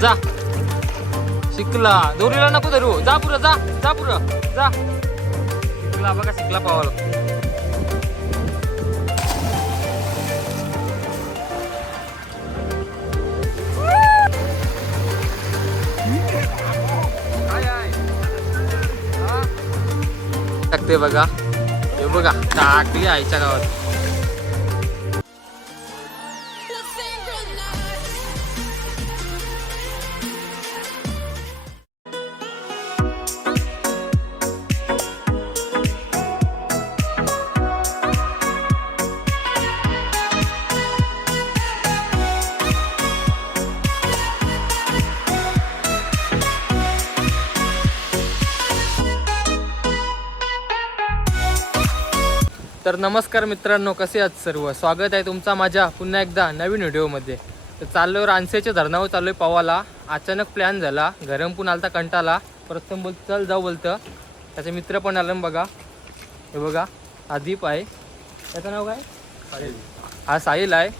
जा. शिकला. दोरीला नको धरू. जा पुरं जा. जा पुरं. जा. शिकला बघा शिकला पावाला. टाकते बघा. हे बघा टाकली आईच्या गावात. तर नमस्कार मित्रांनो कसे आहात सर्व? स्वागत आहे तुमचा माझ्या पुन्हा एकदा नवीन व्हिडिओमध्ये. तर चाललो रानसेच्या धरणावर चाललोय पवाला. अचानक प्लॅन झाला घरून आलता कंटाला. प्रथम बोल चल जाऊ बोलतं. त्याचे मित्र पण आलं बघा. हे बघा आदीप आहे. त्याचं नाव काय? हा साहिल आहे.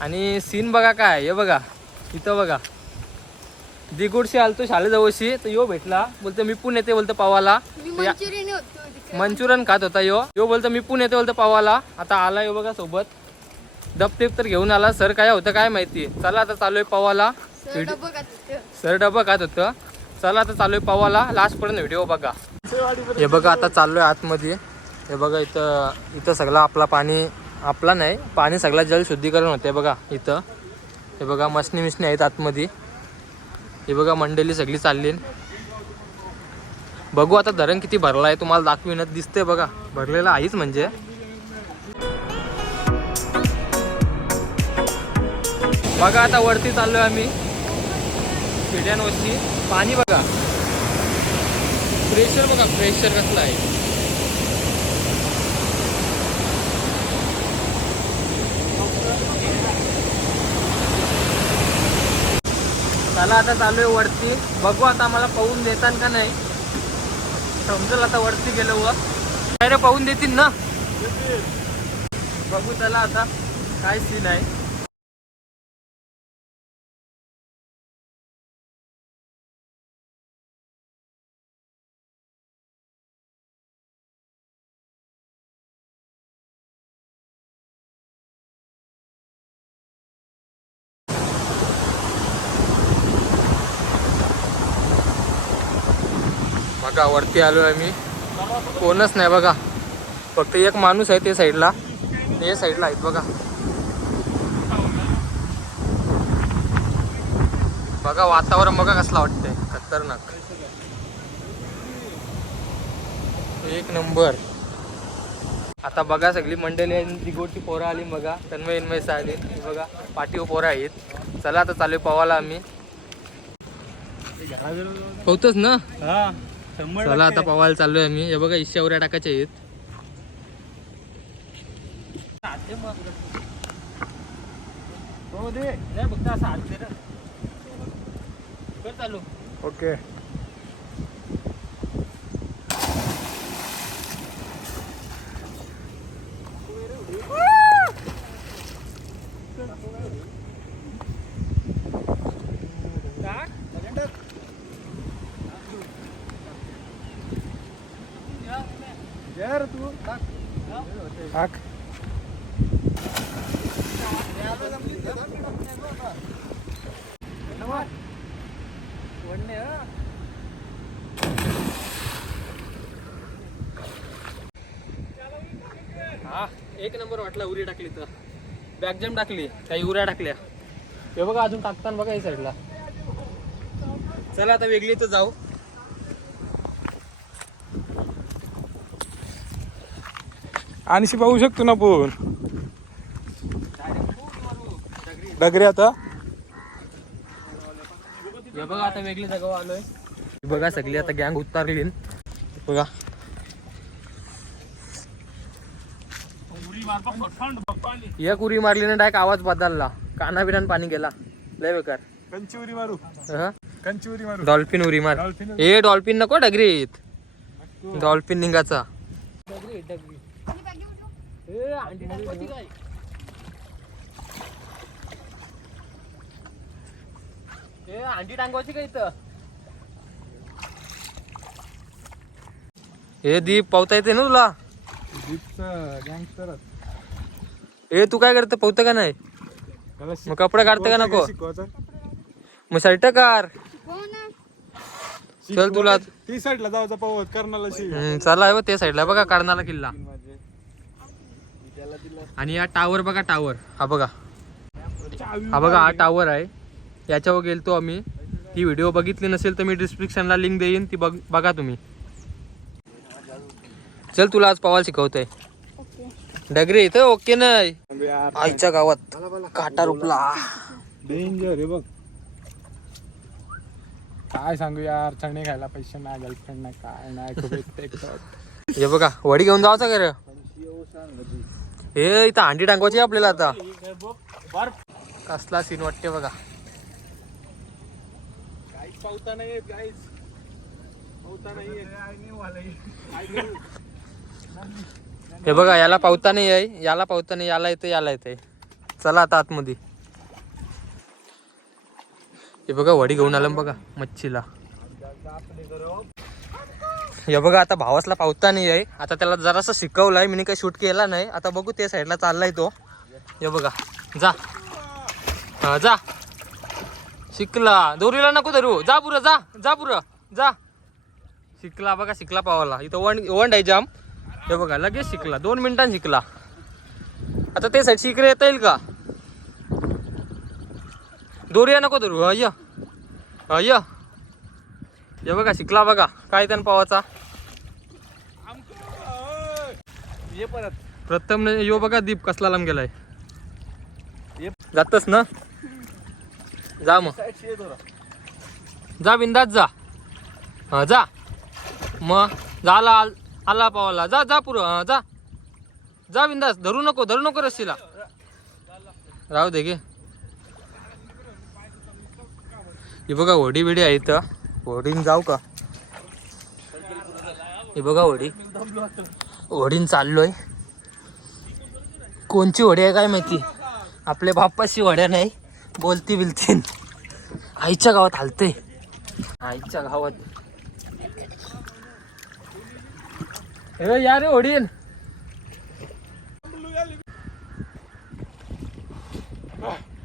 आणि सीन बघा काय हे बघा. इथं बघा. दिगुडशी आलतो शाळेजवळशी तर यो भेटला. बोलतो मी पण येते बोलतो पवाला. मंचुरियन खात होता यो. यो बोलतो मी पण येते बोलतो पावाला. आता आला यो बघा सोबत. डबटेप तर घेऊन आला. सर काय होतं काय माहिती. चला आता चालू आहे पवाला. सर डबं खात होतं. सर डबा खात होतं. चला आता चालू आहे पवाला. लास्ट पर्यंत व्हिडिओ बघा. हे बघा आता चाललोय आतमध्ये. हे बघा इथं इथं सगळं आपला पाणी आपला नाही पाणी सगळं जल शुद्धीकरण होते बघा इथं. हे बघा मशनी मिशनी आहेत आतमध्ये. हे बघा मंडळी सगळी चालली बघू आता धरण किती भरला आहे तुम्हाला दाखविण्यात दिसते बघा. भरलेला आहेच म्हणजे. बघा आता वरती चाललोय आम्ही. पिढ्यांवरची पाणी बघा. प्रेशर बघा प्रेशर कसलं आहे. चला आता चालू आहे वरती. बघू आता आम्हाला पाहून देतात का नाही. समजेल आता वरती गेलो व पाहून देतील ना? बघू चला आता. काय सीन आहे? बघा वरती आलो आहे मी कोणच नाही बघा. फक्त एक माणूस आहे ते साईडला. ते साईडला आहेत बघा. बघा वातावरण बघा कसला वाटतंय. खतरनाक. एक नंबर. आता बघा सगळी मंडळी दिगोटी पोरं आली बघा. तन्मय इन्मय आली बघा पाठीव पोरं आहेत. चला आता चालू पवाला आम्ही. होतच ना? चला आता पवायला चाललोय आम्ही. हे बघा इशावऱ्या टाकायच्या आहेत. चालू. ओके यार तू Tak. हा एक नंबर वाटला उरी टाकली तर. बॅकजम टाकली काही उऱ्या टाकल्या. हे बघा अजून टाकताना बघा या साईडला चला आता वेगळी तर जाऊ. आणशी पाहू शकतो ना आपण. डगरे आता. हे बघा आता वेगळी जागा आलोय हे बघा सगळी आता गँग उतारली. बघा. एक उरी मारली ना डायरेक्ट आवाज बदलला. काना बिरान पाणी गेला. लय बेकार. कंचुरी मारू. हं? कंचुरी मारू. डॉल्फिन उरी मार. ए डॉल्फिन नको डगरीत. डॉल्फिन निघाचा. ए अंडी टांगवायची का इथं हे दीप पावता येते ना तुला? गँगस्टर ए तू काय करतं? पावतं का नाही? मग कपडे काढतं का नको? मग शर्ट कार चल तुला. ती साईडला पावत कर्नाला शिक हम्म, चला आहे बघ त्या साईडला बघा कर्नाला किल्ला. आणि हा टावर बघा टावर हा बघा. हा बघा हा टावर आहे. याच्यावर गेलतो आम्ही. ती व्हिडिओ बघितली नसेल तर मी डिस्क्रिप्शनला लिंक देईन. ती बघ बघा तुम्ही. चल तुला आज पवाल शिकवतोय. डगरे इथं ओके नाही. आईच्या गावात काटा रुपला. डेंजर आहे बघ. काय सांगू यार चणे खायला पैसे नाही गर्लफ्रेंड नाही काय नाही हे बघा वडी घेऊन जायचं का रे हे इथं अंडी टांगवायची आपल्याला आता. कसला सीन वाटते बघा. हे बघा याला पावता नाही आहे. याला पावता नाही याला येते याला येते चला आता आतमध्ये. हे बघा वडी घेऊन आलं बघा मच्छीला. हे बघा आता भावासला पावता नाही आहे. आता त्याला जरासं आहे मी काही शूट केला नाही. आता बघू त्या साईडला चाललाय तो. हे बघा जा. हा जा. शिकला. दोरीला नको धरू. जा पुरं जा. जा पुरं. जा. शिकला बघा शिकला पावाला. इथं वन वंड आहे जाम. हे बघा लगेच शिकला. दोन मिनिटांनी शिकला. आता ते साईड शिकरे येता येईल का? दोरीया नको धरू. अय अय हे बघा शिकला बघा. काय त्यानं पावाचा? ये परत. प्रथम यो बघा दीप कसला लांब गेलाय. जातस ना? जा मग. जा बिंदात जा. हा जा. मग झाला आल- आला पावाला. जा जा पुरं हा जा. जा बिंदास. धरू नको धरू नको रस्सीला. राहू दे गे. हे बघा होडी बिडी आहे इथं. होडीन जाऊ का? हे बघा होडी होडीन चाललोय. कोणची होडी आहे काय माहिती? आपल्या बाप्पाशी होड्या नाही बोलती बिलती. आईच्या गावात हालते आईच्या गावात. हे या रे होडीन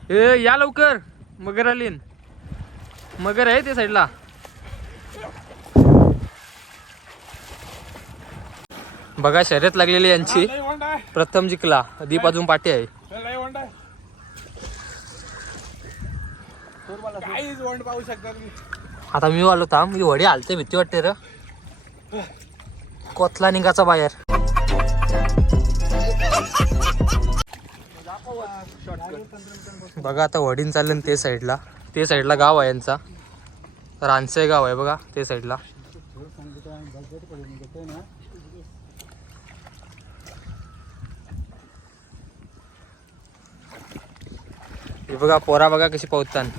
ए या लवकर. मगर आलीन. मगर आहे ते साईडला. बघा शर्यत लागलेली यांची. प्रथम जिंकला. दीप अजून पाठी आहे. आता मी आलो थांब मी वडी आलते भीती वाटते र. कोथला निघाचा बाहेर. बघा आता वडीन चालले ते साईडला ते साईडला गाव आहे यांचा. रानसेगाव आहे बघा ते साईडला हे बघा पोरा बघा कशी पोहतान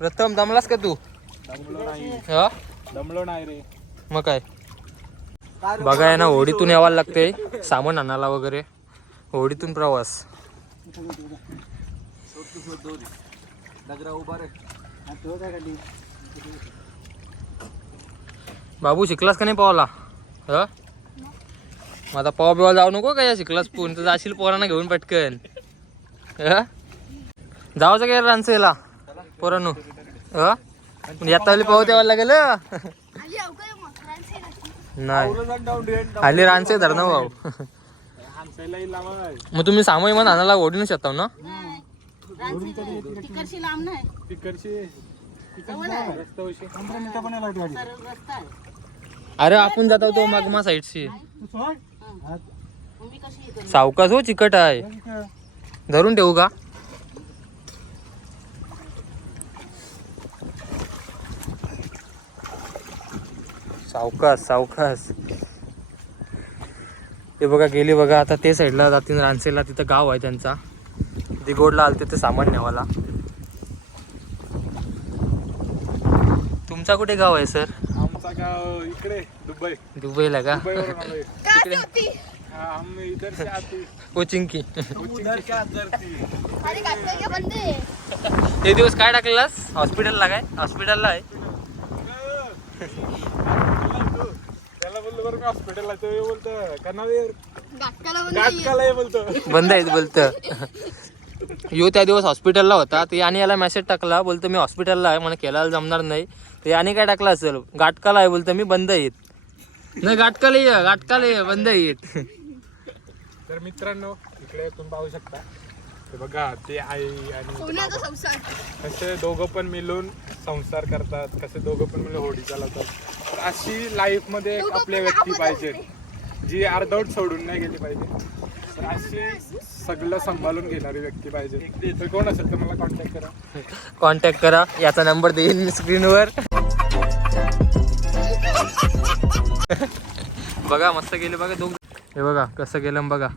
प्रथम दमलास का तू? दमलो नाही हा? दमलो नाही रे मग काय? बघा आहे ना होडीतून यावं लागते सामान आणायला वगैरे. होडीतून प्रवास. बाबू शिकलास का नाही पावाला? ह? मग आता पावा बिवा जाऊ नको का या शिकलास पूर्ण तर जाशील पोरांना घेऊन पटकन. ह? जावचं काय रानसेला. पोरांनो. ह? येता वेळी पाव द्यावा लागेल. नाही. आले रानसे धरणा भाऊ. मग तुम्ही सामाई मन आणायला ओढीन शकता ना? अरे आपण जात होतो मागमा साईडशी. येतो सावकाश हो चिकट आहे. धरून ठेवू का? सावकाश सावकाश. ते बघा गेले बघा आता ते साईडला जातील रानसेला तिथं गाव आहे त्यांचा. दिगोडला आलं तिथे सामान न्यावाला तुमचा कुठे गाव आहे सर? आमचा गाव इकडे दुबई. दुबईला का? दुबईवरून आलोय. का ती होती हाँ, हम इधर से आते कोचिंग की उधर क्या धरती. अरे घातलं का बंद? आहे ते दिवस काय टाकलेलास हॉस्पिटलला काय? हॉस्पिटलला आहे. त्याला बोललो बरं मी हॉस्पिटलला तो हे बंद हे बोलतो. बंद आहेत बोलतं. यो त्या दिवस हॉस्पिटलला होता. ते आणि याला मेसेज टाकला बोलतो मी हॉस्पिटलला आहे मला केला जमणार नाही. ते आणि काय टाकला असेल गाठकाला आहे बोलतो मी बंद येत नाही गाठकाला ये गाठकाला ये बंद येत तर मित्रांनो इकडे तुम्ही पाहू शकता. ते बघा ते आई आणि कसे दोघं पण मिळून संसार करतात कसे दोघं पण मिळून होडी चालवतात. तर अशी लाईफमध्ये एक दोघं आपल्या व्यक्ती पाहिजे जी अर्धवट सोडून नाही गेली पाहिजे. तर अशी सगळं सांभाळून घेणारी व्यक्ती पाहिजे. तर कोण असेल तर मला कॉन्टॅक्ट करा. कॉन्टॅक्ट करा. याचा नंबर देईन मी स्क्रीनवर बघा मस्त गेले बघा दोघ हे बघा कसं गेलं बघा.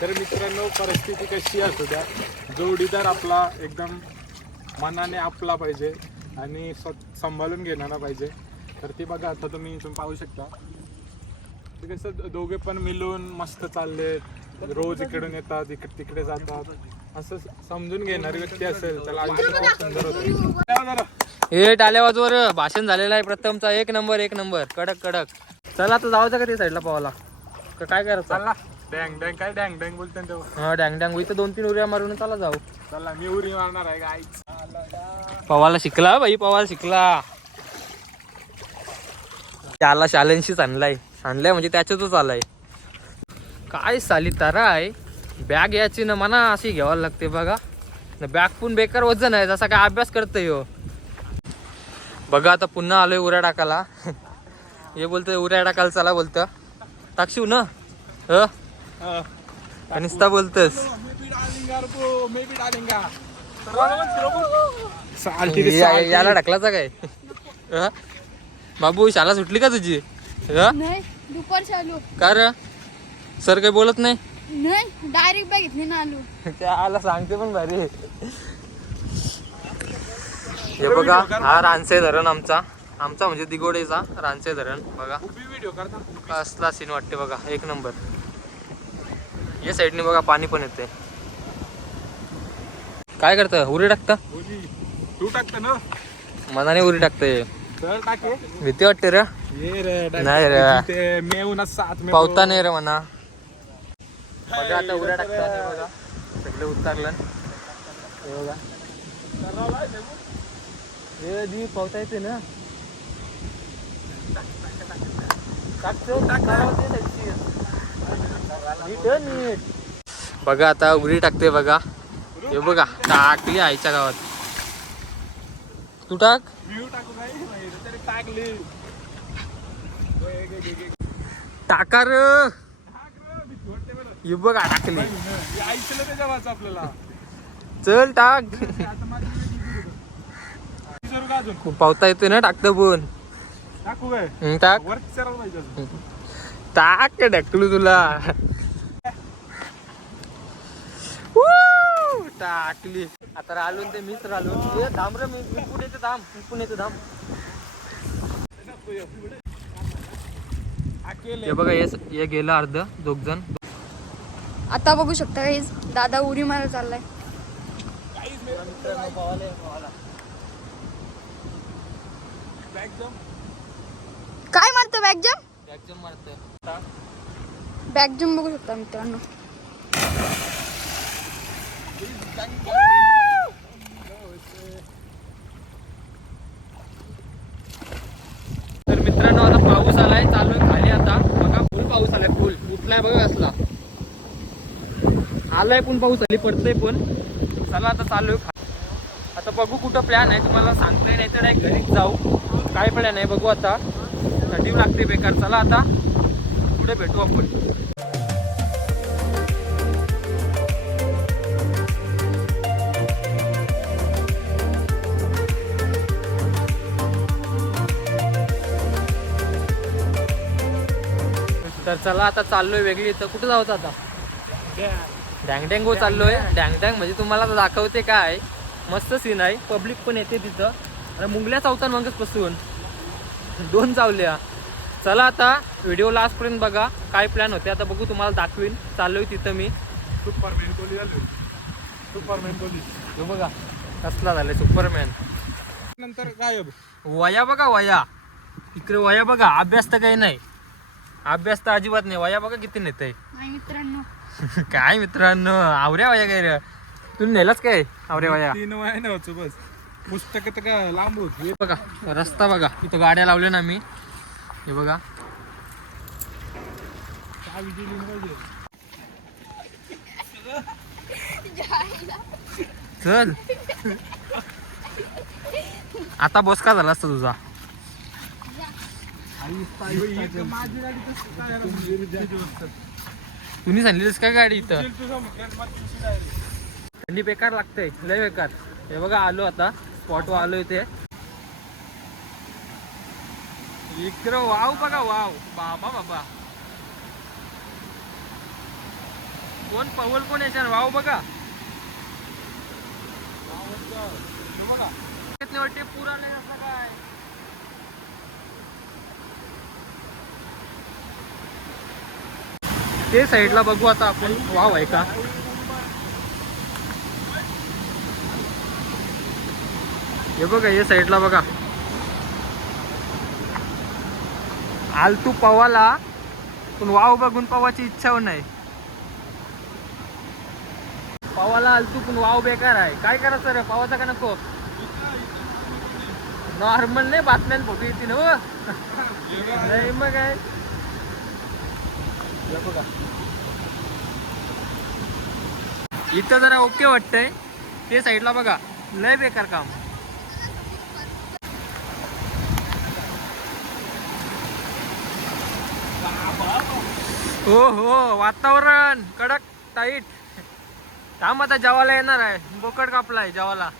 तर मित्रांनो परिस्थिती कशी असू द्या जोडीदार आपला एकदम मनाने आपला पाहिजे आणि सांभाळून घेणारा पाहिजे. तर ती बघा आता तुम्ही तुम्ही पाहू शकता. ते कसं दोघे पण मिळून मस्त चालले रोज इकडून येतात इकडे तिकडे जातात. असं समजून घेणारी व्यक्ती असेल त्याला आयुष्य खूप सुंदर होतं. हे टाल्या वाजवर भाषण झालेलं आहे प्रथमचा. एक नंबर एक नंबर. कडक कडक. चला आता जाऊ का ते साईडला पावाला? तर काय करायचं? चला. डँग डँग काय डँग डँग बोलते ना तेव्हा. हा डँग डँग. इथं दोन तीन उड्या मारून चला जाऊ. चला मी उरी मारणार आहे गाईच पवाला शिकला बाई पवाला शिकला. त्याला शालेनशीच आणलाय. आणलाय म्हणजे त्याच्यातच आलाय. काय साली तारा आहे बॅग याची ना मना अशी घ्यावी लागते बघा. न बॅग पण बेकार वजन आहे जसा काय अभ्यास करतोय हो. बघा आता पुन्हा आलोय उऱ्या टाकाला हे बोलतोय उऱ्या टाकायला चला बोलतं टाकशिव ना? ह? नुसता बोलतस. याला ढकलाचा काय? ह? बाबू शाळा सुटली का तुझी? ह? नाही दुपार चालू का र? सर काही बोलत नाही? नाही डायरेक्ट बॅग घेतली ना आलू. त्याला सांगते पण भारी. हे बघा हा रानसे धरण आमचा. आमचा म्हणजे दिगोडेचा रानसे धरण बघा. उभी व्हिडिओ करता कसला सीन वाटते बघा एक नंबर. या साईडने बघा पाणी पण येते काय करतं? उरी टाकतं? तू टाकत ना? मनाने उरी टाकतंय. भीती वाटते रे. ये रे डाक- नाही रे. ते मेवना साथ में पावता नाही रे म्हणा बघा आता उड्या टाकतात हे बघा. सगळं उतरलं हे बघा. हे दी पावता येते ना. बघा आता उघडी टाकते बघा. हे बघा टाकली आईच्या गावात. तू टाक. टाकार हे बघा टाकली. ऐकलं आपल्याला. चल टाक. आता माझी वेगळी video बघ. विचारू का अजून? पावता येते ना टाकतं पण. टाकू काय? हं, टाक. वर विचारायला पाहिजे अजून. टाक ढकलू तुला. Woo! टाकली. आता राहिलो ते मीच राहिलो. ए, थांब रे मी मी पुढे येते थांब. मी पुढे येते थांब. अकेले हे बघा हे हे गेलं अर्ध दोघ जण आता बघू शकता काही दादा उडी मारा चाललाय. काय मारत बॅग जम मारतं बॅग जम बघू शकता मित्रांनो. तर मित्रांनो आता पाऊस आलाय चालू आहे खाली आता. बघा फुल पाऊस आलाय फुल. उठलाय बघा असला आलाय पण पाऊस आली पडतंय पण. चला आता चालू आहे खा- आता बघू कुठं प्लॅन आहे. तुम्हाला सांगतोय नाही तर नाही घरीच जाऊ. काय प्लॅन आहे बघू आता. थंडी लागते बेकार. चला आता पुढे भेटू आपण. तर चला आता चाललोय वेगळी. तर कुठं जाऊ आता? डँग डँगो चाललोय. डँग डँग म्हणजे तुम्हाला दाखवते काय. मस्त सीन आहे. पब्लिक पण येते तिथं. अरे मुंगल्या चावतात मगच पासून दोन चावल्या. चला आता व्हिडिओ लास्टपर्यंत बघा. काय प्लॅन होते आता बघू तुम्हाला दाखवीन. चाललोय तिथं मी. सुपरमॅन कोली आलो सुपरमॅन कोली तो बघा. कसला झालाय सुपरमॅन नंतर गायब. वया बघा वया. इकडे वया बघा. अभ्यास तर काही नाही. अभ्यास तर अजिबात नाही. वया बघा किती नेत नाही मित्रांनो काय मित्रांनो आवऱ्या वया काय रे? तू नेलाच काय? आवऱ्या वया? तीन वय नव्हतं बस. पुस्तक तर का लांब होत. हे बघा रस्ता बघा. इथं गाड्या लावल्या ना मी. हे बघा. चल. आता बोसका झाला असता तुझा? तुम्ही सांगलीस काय गाडी इथं? थंडी बेकार लागते लय बेकार. हे बघा आलो आता. स्पॉटवर आलो इथे. इकडं वाव बघा वाव. बाबा बाबा. कोण पवल कोण याच्या वाव बघा. वाटते पुरा नाही असं काय? ते साईडला बघू आता आपण. वाव आहे का? हे बघा हे साईडला बघा. आलतू पवाला पण वाव बघून पवाची इच्छा नाही. पवाला आलतू पण वाव बेकार आहे. काय करायचं रे पवाचा का नको? नॉर्मल नाही बातम्यान फोटो येते ना हो. नाही मग काय बघा. इथं जरा ओके वाटतंय. ते साईडला बघा. लय बेकार काम. हो हो. वातावरण. कडक टाईट थांब आता जेवायला येणार आहे. बोकड कापलाय जेवायला.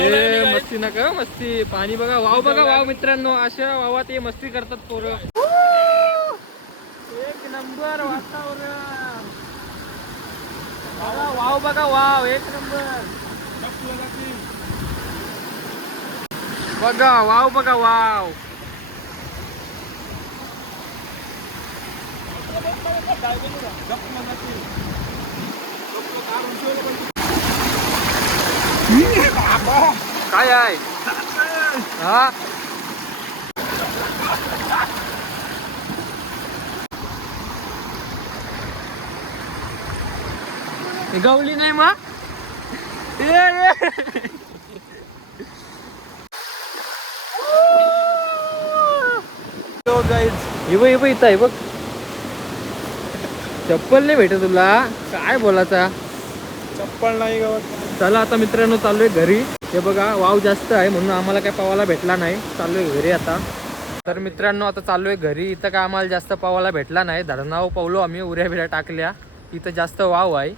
ए, मस्ती नका मस्ती. पाणी बघा वाव बघा वाव मित्रांनो. अशा वावात हे मस्ती करतात पोरं. एक नंबर वातावरण. बघा वाव बघा वाव. एक नंबर. बघा वाव बघा वाव. काय आहे? हा? गवली नाही मग? इथं आहे बघ. चप्पल नाही भेटत तुला. काय बोलायचा? चप्पल नाही गावात चला आता मित्रांनो चाललोय घरी. हे बघा वाव जास्त आहे म्हणून आम्हाला काय पावाला भेटला नाही. चाललोय घरी आता. तर मित्रांनो आता चाललोय घरी. इथं काय आम्हाला जास्त पावाला भेटला नाही. धरणाव पावलो आम्ही उऱ्या बिऱ्या टाकल्या. इथं जास्त वाव आहे.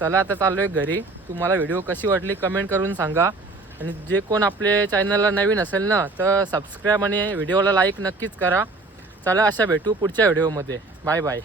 चला आता चाललोय घरी. तुम्हाला व्हिडिओ कशी वाटली कमेंट करून सांगा. आणि जे कोण आपले चॅनलला नवीन असेल ना तर सबस्क्राईब आणि व्हिडिओला लाईक नक्कीच करा. चला अशा भेटू पुढच्या व्हिडिओमध्ये. Bye bye